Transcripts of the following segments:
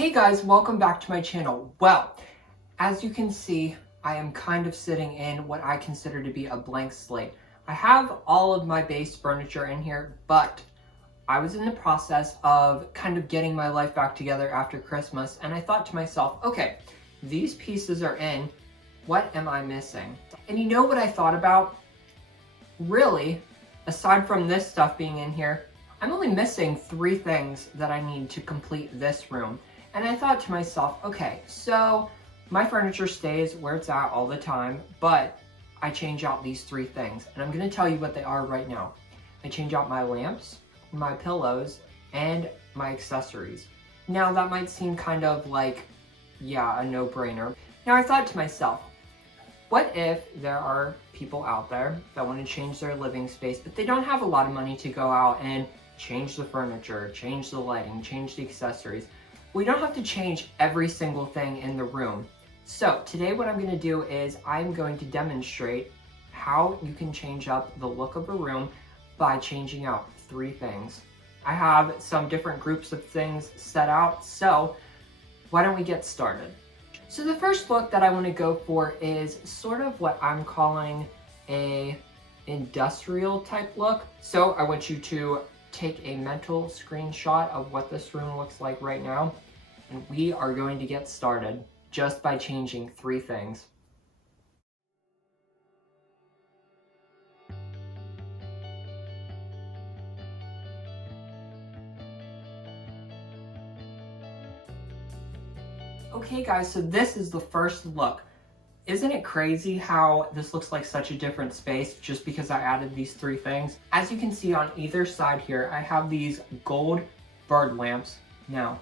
Hey guys, welcome back to my channel. Well, as you can see, I am kind of sitting in what I consider to be a blank slate. I have all of my base furniture in here, but I was in the process of kind of getting my life back together after Christmas, and I thought to myself, okay, these pieces are in, what am I missing? And you know what I thought about? Really, aside from this stuff being in here, I'm only missing 3 things that I need to complete this room. And I thought to myself, okay, so my furniture stays where it's at all the time, but I change out these 3 things. And I'm gonna tell you what they are right now. I change out my lamps, my pillows, and my accessories. Now that might seem kind of like, yeah, a no-brainer. Now I thought to myself, what if there are people out there that want to change their living space, but they don't have a lot of money to go out and change the furniture, change the lighting, change the accessories? We don't have to change every single thing in the room. So today what I'm going to do is I'm going to demonstrate how you can change up the look of a room by changing out 3 things. I have some different groups of things set out, so why don't we get started? So the first look that I want to go for is sort of what I'm calling a industrial type look. So I want you to take a mental screenshot of what this room looks like right now, and we are going to get started just by changing 3 things. Okay guys, so this is the first look. Isn't it crazy how this looks like such a different space just because I added these 3 things? As you can see on either side here, I have these gold bird lamps. Now,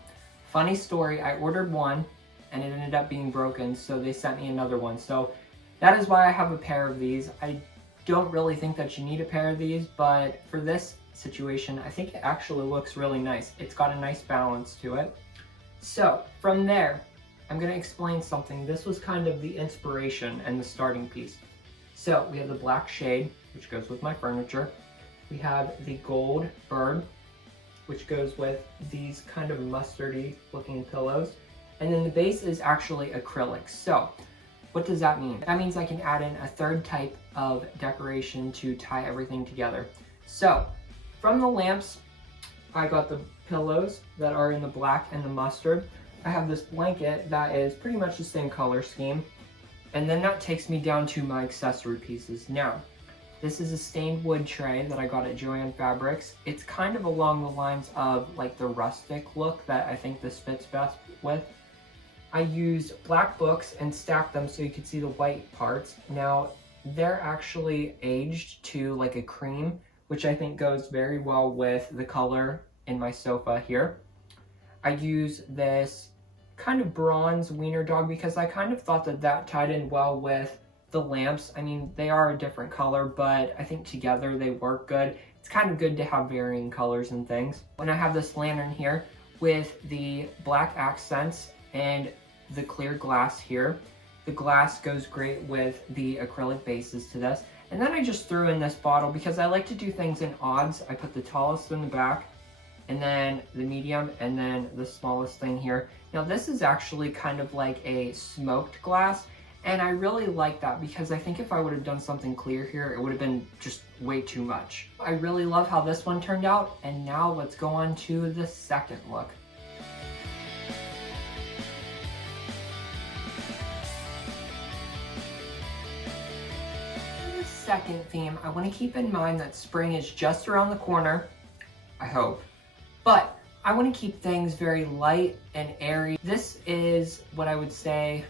funny story, I ordered one and it ended up being broken, so they sent me another one. So that is why I have a pair of these. I don't really think that you need a pair of these, but for this situation, I think it actually looks really nice. It's got a nice balance to it. So from there, I'm going to explain something. This was kind of the inspiration and the starting piece. So we have the black shade, which goes with my furniture. We have the gold bird, which goes with these kind of mustardy looking pillows. And then the base is actually acrylic. So what does that mean? That means I can add in a 3rd type of decoration to tie everything together. So from the lamps, I got the pillows that are in the black and the mustard. I have this blanket that is pretty much the same color scheme. And then that takes me down to my accessory pieces. Now, this is a stained wood tray that I got at Joann Fabrics. It's kind of along the lines of like the rustic look that I think this fits best with. I used black books and stacked them so you could see the white parts. Now, they're actually aged to like a cream, which I think goes very well with the color in my sofa here. I use this kind of bronze wiener dog because I kind of thought that that tied in well with the lamps. I mean, they are a different color, but I think together they work good. It's kind of good to have varying colors and things. When I have this lantern here with the black accents and the clear glass here, the glass goes great with the acrylic bases to this. And then I just threw in this bottle because I like to do things in odds. I put the tallest in the back, and then the medium, and then the smallest thing here. Now this is actually kind of like a smoked glass, and I really like that because I think if I would have done something clear here, it would have been just way too much. I really love how this one turned out, and now let's go on to the second look. For the second theme, I want to keep in mind that spring is just around the corner, I hope. But I want to keep things very light and airy. This is what I would say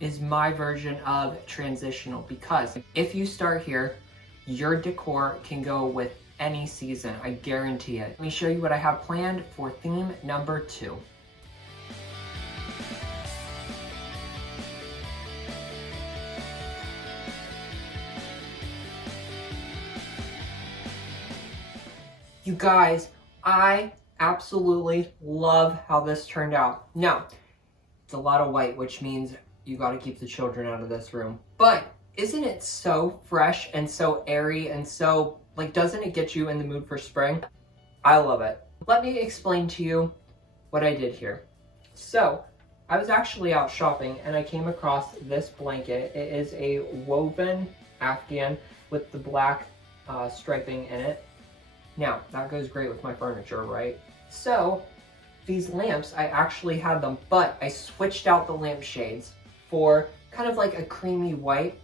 is my version of transitional, because if you start here, your decor can go with any season. I guarantee it. Let me show you what I have planned for theme number 2. You guys, I absolutely love how this turned out. Now, it's a lot of white, which means you got to keep the children out of this room. But isn't it so fresh and so airy and so, like, doesn't it get you in the mood for spring? I love it. Let me explain to you what I did here. So I was actually out shopping and I came across this blanket. It is a woven Afghan with the black striping in it. Now, that goes great with my furniture, right? So these lamps, I actually had them, but I switched out the lampshades for kind of like a creamy white.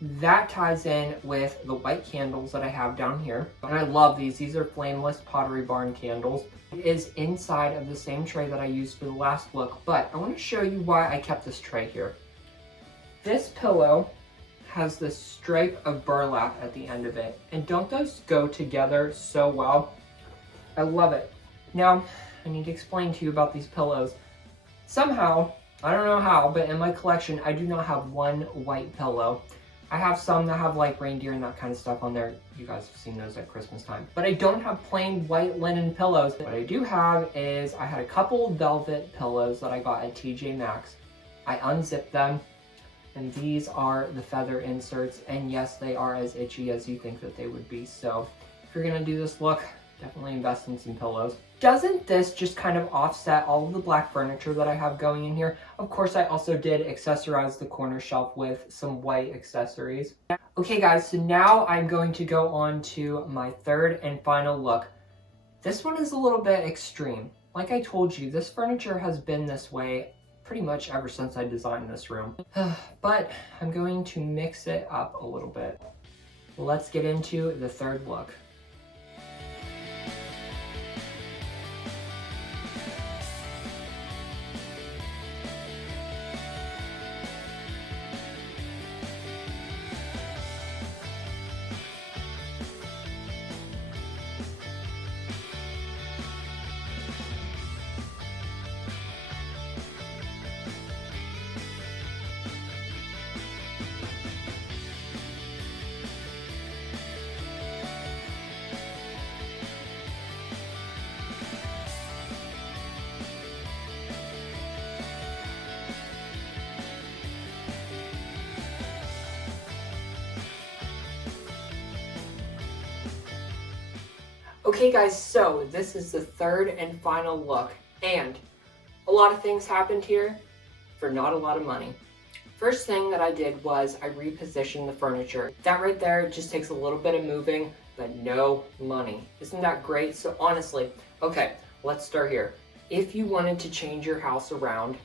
That ties in with the white candles that I have down here. And I love these. These are flameless Pottery Barn candles. It is inside of the same tray that I used for the last look, but I want to show you why I kept this tray here. This pillow has this stripe of burlap at the end of it. And don't those go together so well? I love it. Now, I need to explain to you about these pillows. Somehow, I don't know how, but in my collection, I do not have one white pillow. I have some that have like reindeer and that kind of stuff on there. You guys have seen those at Christmas time. But I don't have plain white linen pillows. What I do have is I had a couple velvet pillows that I got at TJ Maxx. I unzipped them, and these are the feather inserts. And yes, they are as itchy as you think that they would be. So if you're gonna do this look, definitely invest in some pillows. Doesn't this just kind of offset all of the black furniture that I have going in here? Of course, I also did accessorize the corner shelf with some white accessories. Okay guys, so now I'm going to go on to my third and final look. This one is a little bit extreme. Like I told you, this furniture has been this way pretty much ever since I designed this room. But I'm going to mix it up a little bit. Let's get into the third look. Okay guys, so this is the third and final look, and a lot of things happened here for not a lot of money. First thing that I did was I repositioned the furniture. That right there just takes a little bit of moving, but no money. Isn't that great? So honestly, okay, let's start here. If you wanted to change your house around,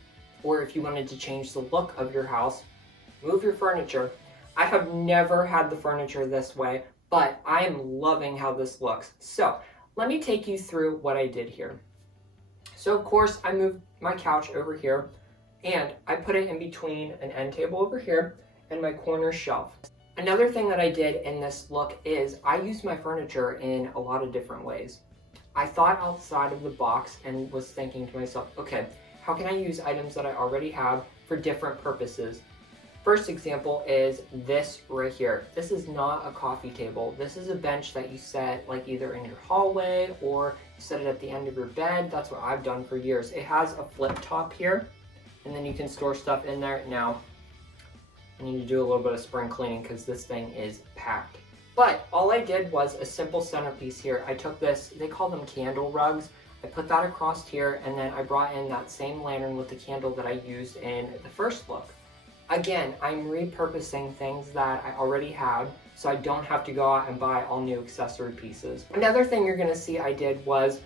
or if you wanted to change the look of your house, move your furniture. I have never had the furniture this way, but I am loving how this looks. So let me take you through what I did here. So of course I moved my couch over here and I put it in between an end table over here and my corner shelf. Another thing that I did in this look is I used my furniture in a lot of different ways. I thought outside of the box and was thinking to myself, okay, how can I use items that I already have for different purposes? First example is this right here. This is not a coffee table. This is a bench that you set like either in your hallway or you set it at the end of your bed. That's what I've done for years. It has a flip top here and then you can store stuff in there. Now, I need to do a little bit of spring cleaning because this thing is packed. But all I did was a simple centerpiece here. I took this, they call them candle rugs. I put that across here and then I brought in that same lantern with the candle that I used in the first look. Again, I'm repurposing things that I already have so I don't have to go out and buy all new accessory pieces. Another thing you're gonna see I did was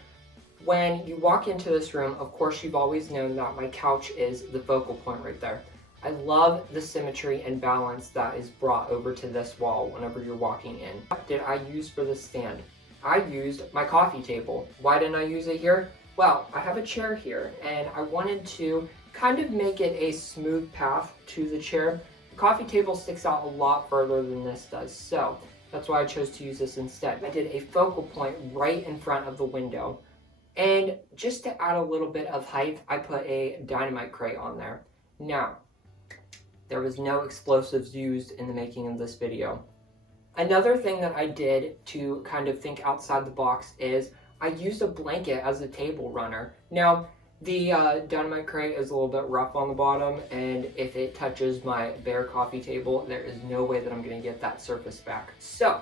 when you walk into this room, of course you've always known that my couch is the focal point right there. I love the symmetry and balance that is brought over to this wall whenever you're walking in. What did I use for this stand? I used my coffee table. Why didn't I use it here? Well, I have a chair here and I wanted to kind of make it a smooth path to the chair. The coffee table sticks out a lot further than this does, so that's why I chose to use this instead. I did a focal point right in front of the window. And just to add a little bit of height, I put a dynamite crate on there. Now, there was no explosives used in the making of this video. Another thing that I did to kind of think outside the box is I used a blanket as a table runner. Now, the dynamite crate is a little bit rough on the bottom, and if it touches my bare coffee table, there is no way that I'm gonna get that surface back. So,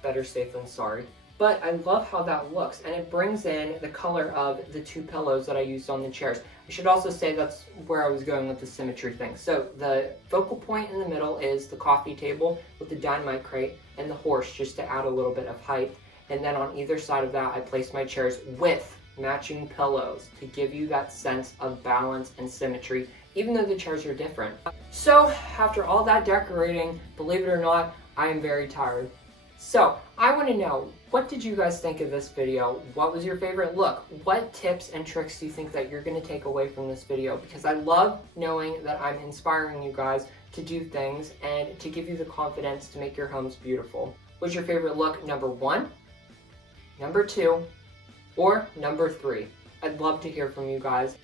better safe than sorry. but I love how that looks, and it brings in the color of the two pillows that I used on the chairs. I should also say that's where I was going with the symmetry thing. So the focal point in the middle is the coffee table with the dynamite crate and the horse, just to add a little bit of height. And then on either side of that, I placed my chairs with matching pillows to give you that sense of balance and symmetry, even though the chairs are different. So after all that decorating, believe it or not, I am very tired. So I want to know, what did you guys think of this video? What was your favorite look? What tips and tricks do you think that you're going to take away from this video? Because I love knowing that I'm inspiring you guys to do things and to give you the confidence to make your homes beautiful. Was your favorite look number 1, number 2, or number 3? I'd love to hear from you guys.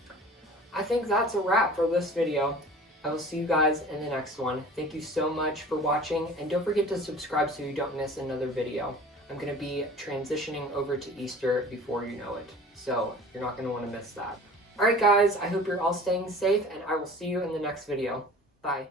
I think that's a wrap for this video. I will see you guys in the next one. Thank you so much for watching, and don't forget to subscribe so you don't miss another video. I'm going to be transitioning over to Easter before you know it, so you're not going to want to miss that. Alright guys, I hope you're all staying safe, and I will see you in the next video. Bye.